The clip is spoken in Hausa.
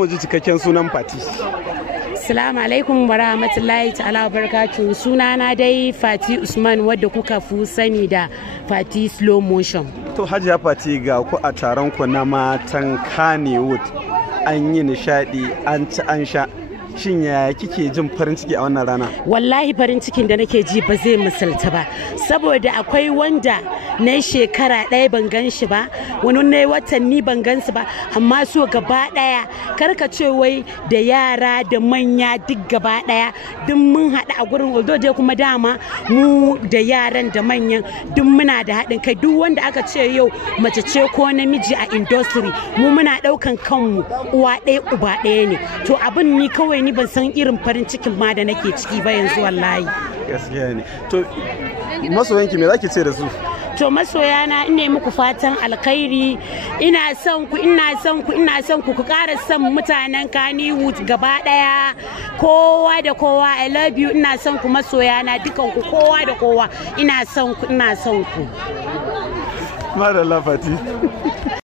Mu ji cikakken sunan Fati. Assalamu alaikum wa rahmatullahi ta'ala wa barakatuhu. Sunana dai Fati Usman wadda kuka fi sani da Fati Slow Motion. To Hajiya Fati, ga ku a taron ku na matan Kannywood, an yi nishadi, an ci an sha. Shin yaya kike jin farin ciki a wannan rana? Wallahi farin cikin da nake ji ba zai misalta ba, saboda akwai wanda na shekara ɗaya ban gan shi ba, wani na watanni ban gan su ba, amma so gaba ɗaya karka ce wai da yara da manya duk gaba ɗaya duk mun haɗu a gurin, although dai kuma dama mu da yaran da manyan duk muna da haɗin kai. Duk wanda aka ce yau mace ce ko namiji a industry, mu muna ɗaukan kanmu uwa ɗaya uba ɗaya ne. To abin ni kawai ni ban san irin farin cikin ma da nake ciki ba yanzu wallahi. Gaskiya ne. To masoyanki me zaki ce da su? To masoyana ina muku fatan alkhairi, ina son ku ku ƙara son mutanen Kannywood gaba ɗaya, kowa da kowa. I love you, ina son ku masoyana dukan ku, kowa da kowa ina son ku. Madalla Fati.